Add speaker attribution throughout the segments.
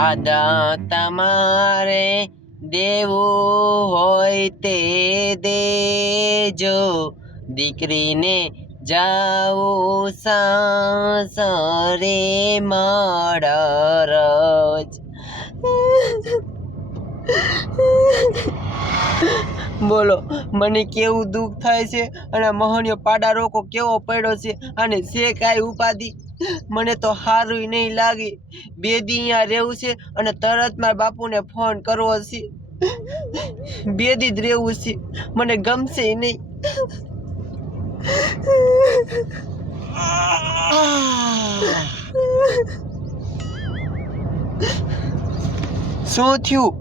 Speaker 1: પાદા તમારે દેવું હોય તે દેજો. દીકરીને જાઓ સાસરે મળરજ. બોલો, મને કેવું દુઃખ થાય છે? અને આ પાડા રોકો કેવો પડ્યો છે? અને છે કાંઈ ઉપાધિ? મને તો સારું નહીં લાગી. બે દી અહીંયા રહેવું છે અને તરત મારા બાપુને ફોન કરવો છે. બે દી જ રહેવું છે. મને ગમશે નહીં. શું થયું?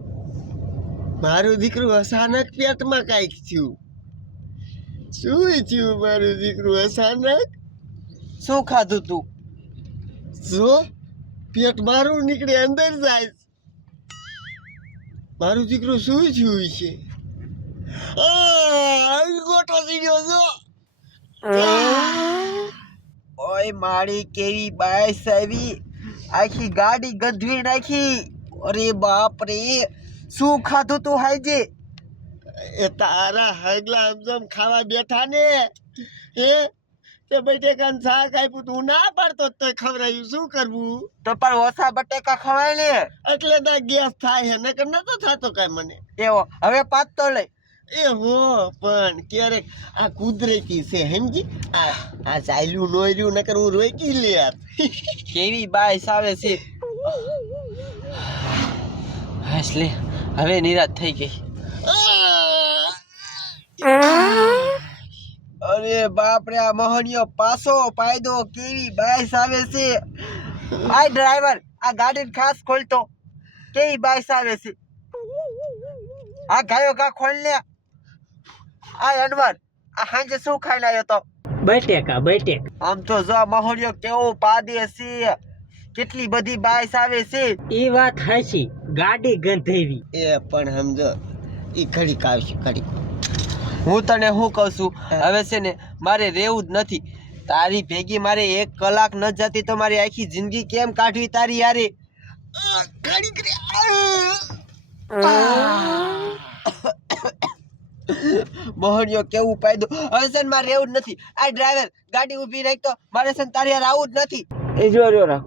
Speaker 2: મારું દીકરું અચાનક પેટમાં કાંઈક થયું. શું થયું મારું દીકરું અચાનક?
Speaker 1: શું ખાધું તું?
Speaker 2: જો પેટ મારું નીકળે અંદર જાય. મારું દીકરું શું થયું છે? ગોટો
Speaker 1: ઓય મારી કેવી બાઈસ આવી. આખી ગાડી ગંધવી નાખી. અરે બાપ રે શું ખાધું તું હાઈજે
Speaker 2: એ તારા હગલા સમજમ ખાવા બેઠા ને હે? તે બટેકાન શાક આપ્યું તું. ના પાડતો તો ખવડાવ્યું શું કરવું?
Speaker 1: તો પણ ઓછા બટેકા ખવાય ને.
Speaker 2: એટલે તો ગેસ થાય હે. નકર નતો થતો કાંઈ મને.
Speaker 1: એવો. હવે પાતો લઈ.
Speaker 2: એ હો પણ ક્યારેક આ કુદરતી છે સમજી? આ આ ચાલ્યું નોર્યું નકર હું રોકી લે યાર
Speaker 1: કેવી બાઈસ આવે છે. હાશ લે. હવે નિરાશ થઈ ગઈ. અરે બાપ રે આ મહણિયો પાસો પાયદો કેવી બાઈસ આવે છે. આ ડ્રાઈવર આ ગાડી ખાસ ખોલતો. કેવી બાઈસ આવે છે? આ ગાયો ગા ખોલ લે આ અનવર આ હાંજે શું ખાઈ લાયો તો?
Speaker 3: બટેકા બટેકા.
Speaker 1: આમ તો જો આ મહોડિયો કેવો પાદે છે કેટલી બધી બાઈસ આવે છે.
Speaker 3: એ વાત હાચી ગાડી ગંધેવી.
Speaker 2: એ પણ સમજો એ ઘડીક આવશે ઘડીક.
Speaker 1: હું તને શું કહું છું? હવે છે ને મારે રહેવું જ નથી. તારી ભેગી મારે એક કલાક ન જતી તો મારી આખી જિંદગી કેમ કાઢવી તારી યારે? મહોડિયો કેવું પાયદો? હવે છે ને મારે રહેવું જ નથી. આ ડ્રાઈવર ગાડી ઊભી રાખી તો મારે છે ને તારી યાર આવું જ નથી. એ જો રહ્યો રાખ.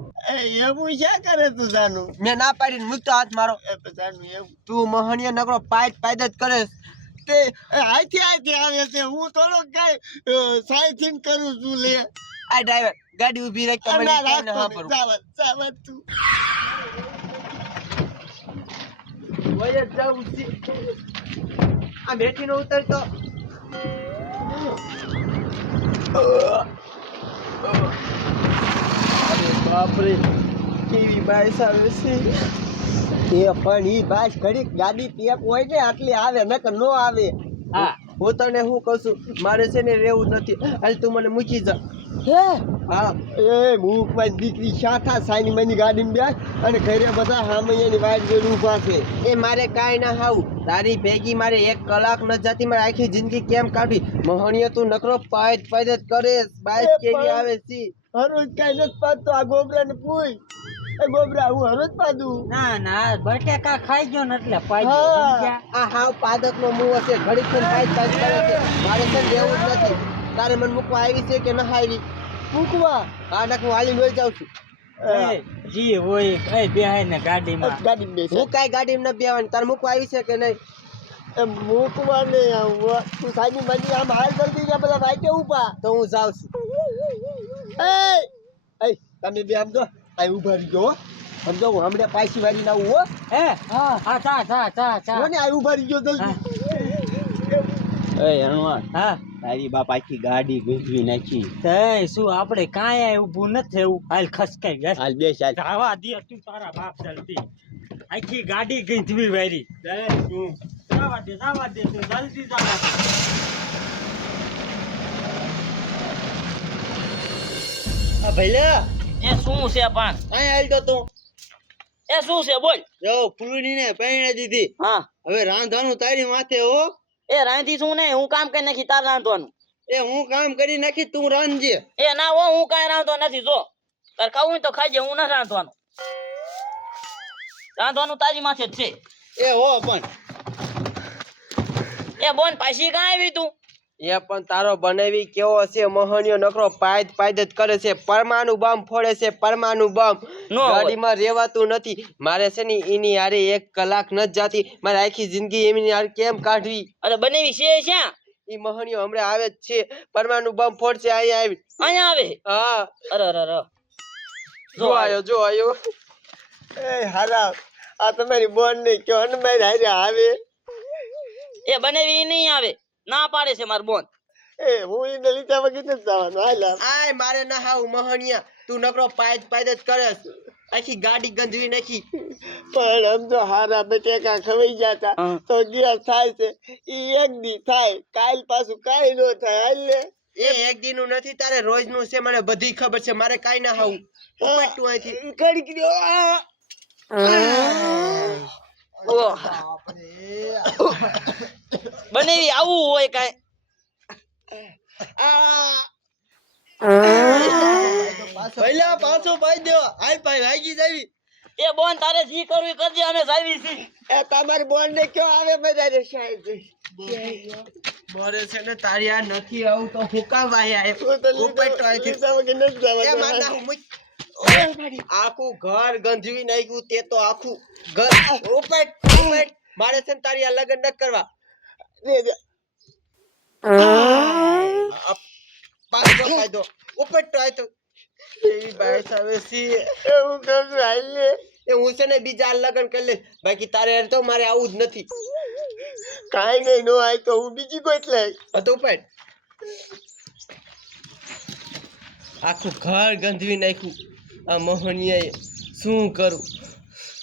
Speaker 2: એવું શા કરે તું જાનું?
Speaker 1: મેં ના પાડીને મૂકતો હાથ મારો.
Speaker 2: એ તો
Speaker 1: મહણિયો નકરો પાય પાયદ જ કરે.
Speaker 2: તે આથી આથી આવે છે. હું થોડો કઈ સાયથીન કરું છું લે.
Speaker 1: આ ડ્રાઈવર ગાડી ઊભી રાખ તો મને
Speaker 2: ના
Speaker 1: કાંઈ
Speaker 2: સાવત સાવધ તું.
Speaker 1: વય જાવું ઉસી આ બેઠી નો ઉતરતો. અરે બાપરે કેવી બાઈસ આવે છે.
Speaker 2: એ પણ ઈ બાસ ઘડી ગાડી પેક હોય ને આટલી આવે નકર નો આવે.
Speaker 3: હા.
Speaker 1: હું તને શું કહું છું? મારે છે ને રહેવું નથી. હાલ તું મને મૂકી જા.
Speaker 2: હે?
Speaker 1: હા.
Speaker 2: એ મૂક મારી દીકરી શાખા સાની મની ગાડીમાં બેસ અને ઘરે બધા સામૈયાની વાટ જોઈને ઊભા છે.
Speaker 1: એ મારે કાંઈ ના હાવું. તારી ભેગી મારે એક કલાક ન જતી મારે આખી જિંદગી કેમ કાઢી મહણીય તું નકરો પાયદ પાયદ જ કરે
Speaker 2: બાઈક
Speaker 1: કેવી આવે છે?
Speaker 2: હરું કઈ નથી પાડતો આ ગોબરાને પૂછ. ગોબરા હું હરોજ પાદું
Speaker 3: ના ના બટેકા ખાઈ ગયો ને એટલે પાઈ
Speaker 2: હા.
Speaker 1: આ હાવ પાદક નો મું હશે ઘડી થઈને ખાઈ કરે છે. મારે તો લેવું જ નથી. તારે મને મૂકવા આવી છે કે ન આવી?
Speaker 2: મૂકવા?
Speaker 1: આ નાખ હું વહી જાઉં છું.
Speaker 3: જી હોય કઈ બેહાય ને ગાડીમાં
Speaker 2: ગાડી બેસે.
Speaker 1: હું કઈ ગાડીમાં ન બેવાની તારે મૂકવા આવી છે કે નહીં?
Speaker 2: મૂકવા ને આવું. તું મની આમ હાલ જલ્દી જા બધા વાઈટે ઊભા
Speaker 1: તો હું જાઉં છું.
Speaker 2: એ એ તમે બે આમ જો. આ ઊભા રહીજો હો. સમજો હું હમણાં પાછી વાળી ના હો
Speaker 3: હે? હા. હા ચા ચા ચા ચા.
Speaker 2: જો ને ઊભા રહીજો જલ્દી?
Speaker 4: એ હનુમાન
Speaker 3: હા.
Speaker 4: તારી બાપ આખી ગાડી ગુંજવી નાખી.
Speaker 3: તે શું આપણે કાંઈ ઊભું નથી થયું હાલ ખસકાઈ ગયા.
Speaker 4: હાલ બે સાલ
Speaker 3: જવા દે તું તારા બાપ જલ્દી. આખી ગાડી ગંધવી વારી. શું જવા દે જવા દે તું જલ્દી જવા
Speaker 1: ભૈલા
Speaker 5: એ શું છે પણ
Speaker 1: અહીં હાલતો તું.
Speaker 5: એ શું છે બોલ.
Speaker 1: જો ફૂલડીને પહેરી દીધી.
Speaker 5: હા.
Speaker 1: હવે રાંધવાનું તારી માથે હો.
Speaker 5: એ રાંધી શું ને હું કામ કરી નાખી તાર રાંધવાનું.
Speaker 1: એ હું કામ કરી નાખી તું રાંધજે.
Speaker 5: એ ના હો હું કાંઈ રાંધતો નથી જો. તાર ખાવું તો ખાજે હું ના રાંધવાનું. રાંધવાનું તારી માથે જ છે.
Speaker 4: એ હો પણ.
Speaker 5: એ બોન પાછી કાંઈ આવી તું?
Speaker 1: એ પણ તારો બનાવી કેવો છે? મોહનીયો નકરો પાયદ પાયદ જ કરે છે. પરમાણુ બમ ફોડે છે પરમાણુ બમ. ગાડીમાં રહેવાતું નથી. મારે છે ને એની હારે એક કલાક ન જાતી. મારે આખી જિંદગી એમની હારે કેમ કાઢવી?
Speaker 5: અરે બનેવી છે શ્યાં
Speaker 1: ઈ મોહનીયો હમણાં આવે જ છે. પરમાણુ બમ ફોડશે અહીંયા આવી.
Speaker 5: અહીંયા આવે?
Speaker 1: હા.
Speaker 5: અરે અરે અરે.
Speaker 1: જો આયો જો આયો.
Speaker 2: એ હારા. આ તમારી બોન ને કયો ને મારી હારે આવે.
Speaker 5: એ બનાવી નહીં આવે. ના પાડે છે માર બોન.
Speaker 2: એ હું એને દલિતા વગર નથી જવાનું. હાલ.
Speaker 1: આય મારે ના હાવ મહણિયા. તું નકરો પાયદ પાયદ જ કરસ. આખી ગાડી ગંધવી નાખી.
Speaker 2: પણ આમ તો હારા બટેકા ખવાઈ જતા. તો દિવસ થાય છે ઈ એક દી થાય. કાલ પાછું કાઈ નો થાય. હાલે
Speaker 1: એ એક દી નું નથી તારે રોજનું છે. મને બધી ખબર છે. મારે કાઈ ના હાવું ઉપટ અહીંથી.
Speaker 2: કડકી દો આ.
Speaker 5: બનાવી આવું હોય કઈ.
Speaker 1: પહેલા પાછો ભાઈ દેવા હાલ ભાઈ વાગી જાવી.
Speaker 5: એ બોન તારે જી કરવું કરજે અમે જાવી છી
Speaker 2: એ તમારી બોન ને કયો આવે શાયદ
Speaker 1: મારે છે ને તારી આ નથી આવું તો હું કામ વાહે
Speaker 2: હું તો
Speaker 1: આવ્યો ઉપટ તો
Speaker 2: લીધા
Speaker 1: અહીંથી
Speaker 2: લીધા વગર નથી
Speaker 1: એ હું મુઈ. આખું ઘર ગંધવી નાખ્યું તે તો આખું ઘર. ઉપટ ઉપટ. મારે છે ને તારી આ લગ્ન ન કરવા. પાછો કાયદો ઉપટ તો આય તો એવી છે
Speaker 2: એ હું કહું છું હાલ ને
Speaker 1: એ હું છે ને બીજા લગ્ન કરી લઈશ. બાકી તારે તો મારે આવું જ નથી.
Speaker 2: કાઈ નહીં નો આય તો હું બીજી કોઈ લઈ
Speaker 1: હતો પણ આખું ઘર ગંધવી નાખ્યું. આ મોહનિયાએ શું કરું?